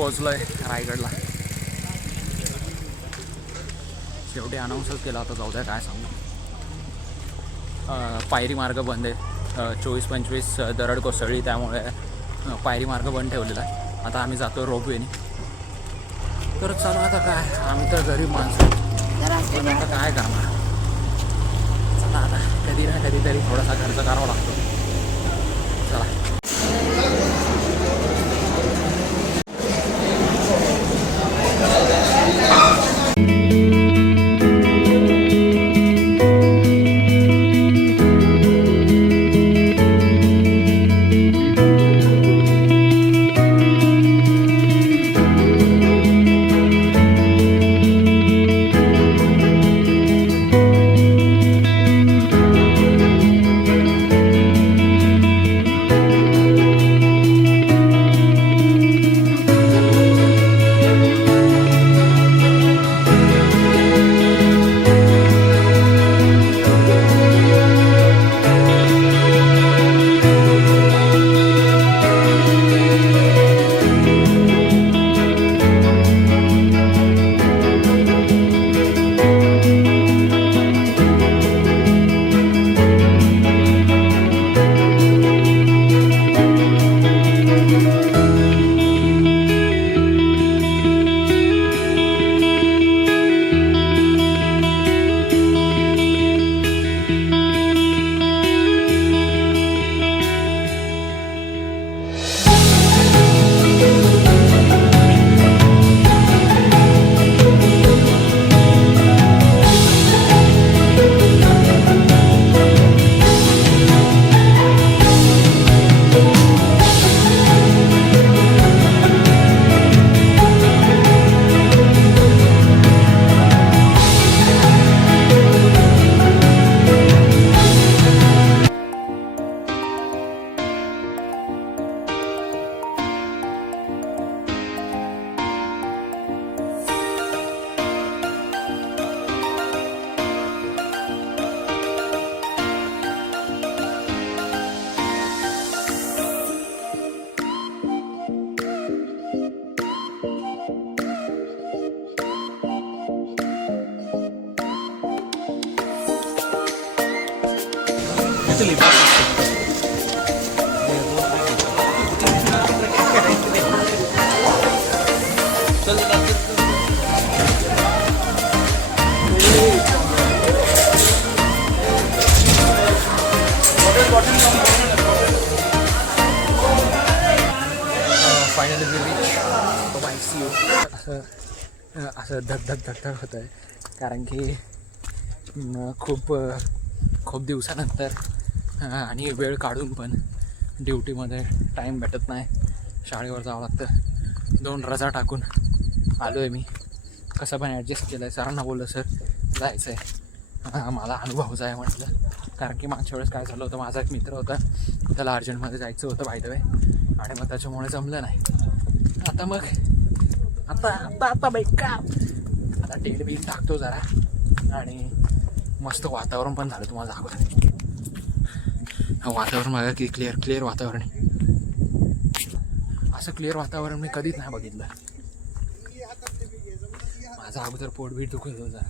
पोहोचलोय रायगडला. शेवटी अनाऊन्सच केला होता, जाऊ द्या काय सांगू. पायरी मार्ग बंद आहे 24-25 दरड कोसळली, त्यामुळे पायरी मार्ग बंद ठेवलेला आहे. आता आम्ही जातो रोपवेने. तर चालू आता काय, आम्ही तर गरीब माणसं पण आता काय करणार. चला आता कधी ना कधीतरी थोडासा खर्च करावा लागतो. चला finally we reach bye see you. असं धक होतं आहे, कारण की खूप दिवसानंतर आणि वेळ काढून पण ड्युटीमध्ये टाईम भेटत नाही, शाळेवर जावं लागतं. 2 रजा टाकून आलो आहे मी. कसं पण ॲडजस्ट केलं आहे. सरांना बोललं सर जायचं आहे, मला अनुभव आहे म्हटलं. कारण की मागच्या वेळेस काय झालं होतं, माझा एक मित्र होता, त्याला अर्जंटमध्ये जायचं होतं बाय द वे, आणि मग त्याच्यामुळे जमलं नाही. आता मग आता आता टेल बिल टाकतो जरा, आणि मस्त वातावरण पण झालं. तुम्हाला दाखवतो वातावरण बघा की क्लिअर वातावरण आहे. असं क्लिअर वातावरण मी कधीच नाही बघितलं. माझा अगोदर पोटबीट दुखत होतं जरा,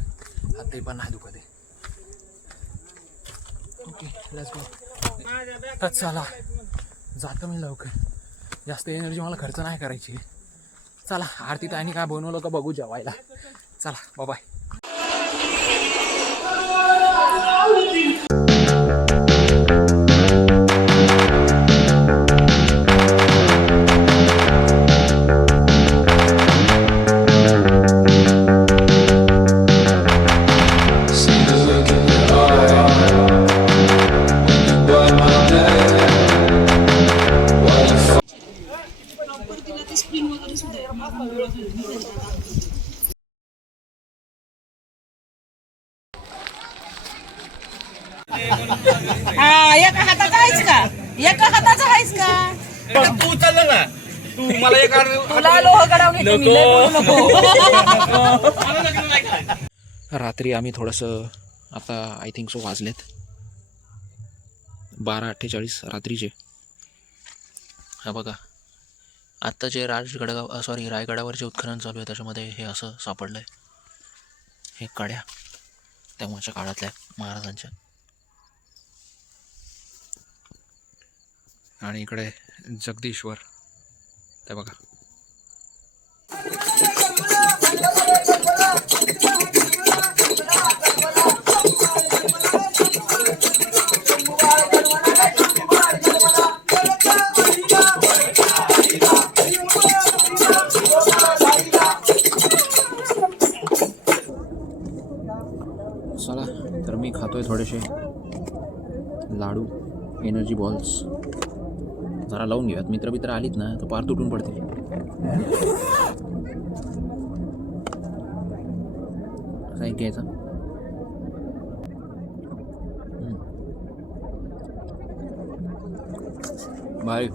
आता ते पण नाही दुखत आहे. Okay let's go. चला जातो मी लवकर, जास्त एनर्जी मला खर्च नाही करायची. चला आरती ताईने काय बनवलं का बघू जेवायला. चला बाय. एका हाताचा आहेस का? एका हाताचा आहेस का? तू चाललं ना, तू मला एक तुला लोह गडावली रात्री आम्ही थोडंसं, आता आय थिंक सो वाजलेत 12:48 रात्रीचे. हा बघा आत्ता जे रायगडावर जे उत्खनन चालू आहे त्याच्यामध्ये हे असं सापडलं आहे. हे कड्या तेव्हाच्या काळातल्या महाराजांच्या. आणि इकडे जगदीश्वर ते बघा. चला तर मी खातोय थोडेसे लाडू, एनर्जी बॉल्स. जरा लावून घेऊयात, मित्र आलीत ना तर पार तुटून पडतील. असा एक घ्यायचा. भाई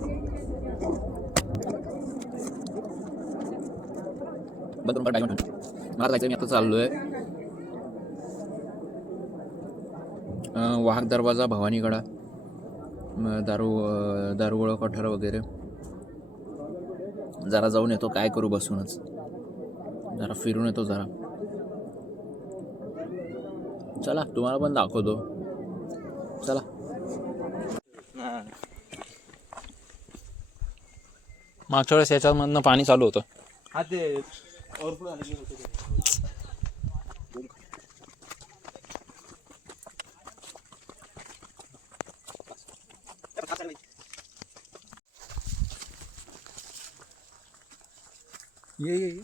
बंद करून टाइम मला जायचं. मी आता चाललोय वाहक दरवाजा, भवानीगडा, दारुगोळा कोठार वगैरे. जरा जाऊन येतो, काय करू बसूनच. जरा फिरून येतो जरा. चला तुम्हाला पण दाखवतो. चला. मागच्या वेळेस याच्यामधनं पाणी चालू होतं. ये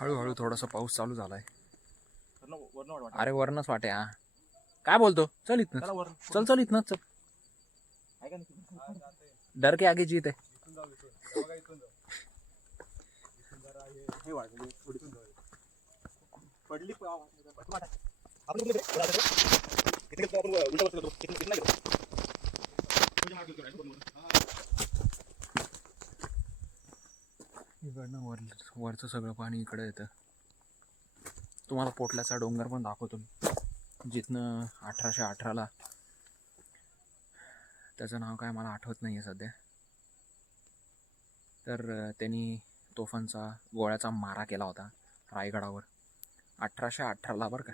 हळूहळू थोडासा पाऊस चालू झालाय. अरे वरनच वाटे. हा काय बोलतो? चल इथनं, चल इथनं चल. डर के आगे जीत है. इकडनं वरचं सगळं पाणी इकडे येतं. तुम्हाला पोटल्याचा डोंगर पण दाखवतो मी, जिथनं 1818ला, त्याचं नाव काय मला आठवत नाही आहे सध्या, तर त्यांनी तोफांचा गोळ्याचा मारा केला होता रायगडावर 1818ला बरं का.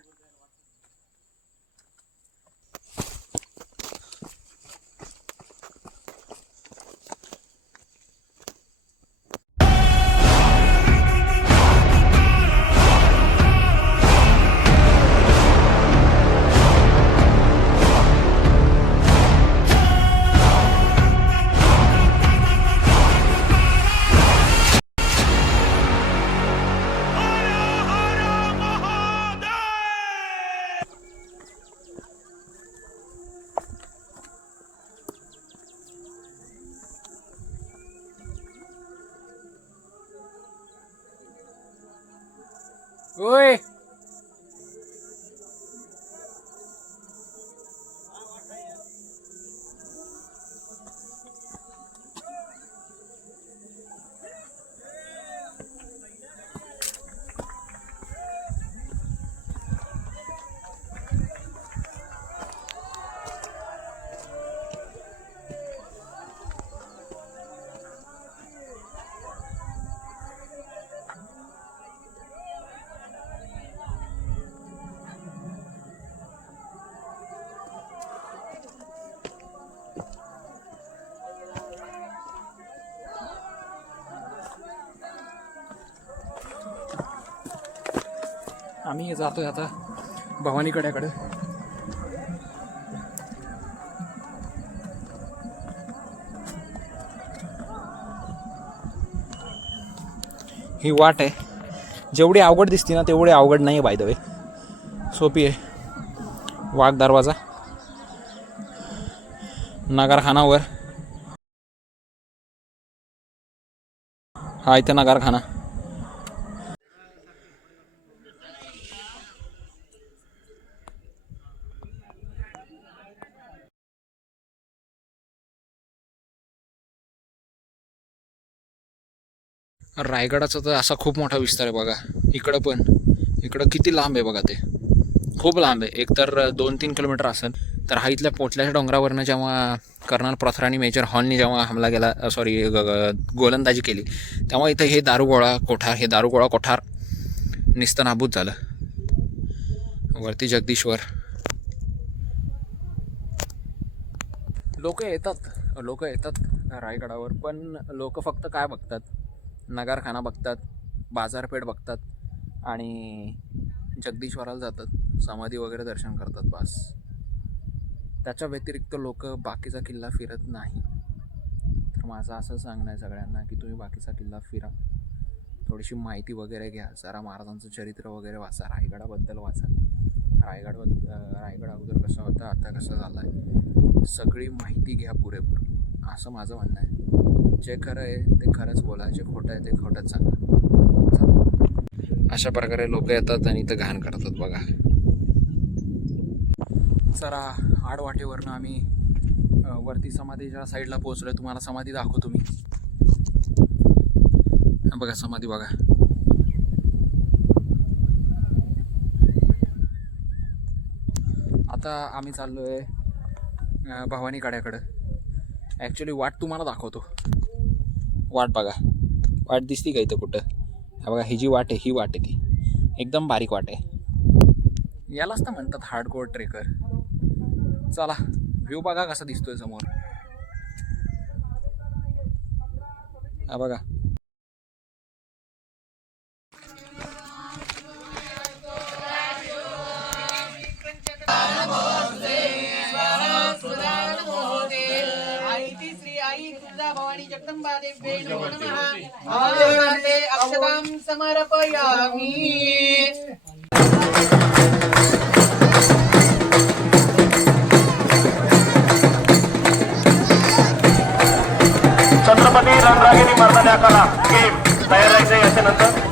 ओय आम्ही जातोय आता भवानीकड्याकडे. ही वाट आहे, जेवढी अवघड दिसते ना तेवढी अवघड नाही आहे. बाय द वे सोपी आहे. वाघ दरवाजा, नगरखानावर, हा इथे नगरखाना. रायगडाचा तर असा खूप मोठा विस्तार आहे बघा. इकडं किती लांब आहे बघा ते. खूप लांब आहे, एक तर 2-3 किलोमीटर असेल. तर हा इथल्या पोटल्याच्या डोंगरावरनं जेव्हा कर्नल प्रॉथर आणि मेजर हॉलनी जेव्हा हमला केला, गोलंदाजी केली, तेव्हा इथं हे दारुगोळा कोठार निस्तनाबूत झालं. वरती जगदीश्वर. लोक येतात रायगडावर, पण लोक फक्त काय बघतात? नगारखाना बघतात, बाजारपेठ बघतात आणि जगदीश्वराला जातात, समाधी वगैरे दर्शन करतात, बस. त्याच्या व्यतिरिक्त लोक बाकीचा किल्ला फिरत नाही. तर माझं असं सांगणं आहे सगळ्यांना की तुम्ही बाकीचा किल्ला फिरा, थोडीशी माहिती वगैरे घ्या, जरा महाराजांचं चरित्र वगैरे वाचा, रायगडाबद्दल वाचा. रायगड अगोदर कसं होतं, आता कसं झालं आहे, सगळी माहिती घ्या पुरेपूर, असं माझं म्हणणं आहे. जे खरं आहे ते खरंच बोला, जे खोटं आहे ते खोटंच सांगा. अशा प्रकारे लोक येतात आणि इथं घाण करतात बघा. जरा आडवाटेवरनं आम्ही वरती समाधीच्या साईडला पोहोचलो. तुम्हाला समाधी दाखवतो मी. बघा समाधी बघा. आता आम्ही चाललो आहे भवानी कड्याकडं. ॲक्च्युली वाट तुम्हाला दाखवतो. वाट बघा, वाट दिसती का इथं कुठं? हा बघा, ही जी वाट आहे, ही वाट आहे, ती एकदम बारीक वाट आहे. यालाच तर म्हणतात हार्डकोर ट्रेकर. चला, व्ह्यू बघा कसा दिसतोय समोर. हा बघा. भवानी जगदंबा देव्यै नमो नमः. अक्षतां समर्पयामि. छत्रपती रणरागिणी मर्दानी आखाडा गेम तयार राहायचे याच्यानंतर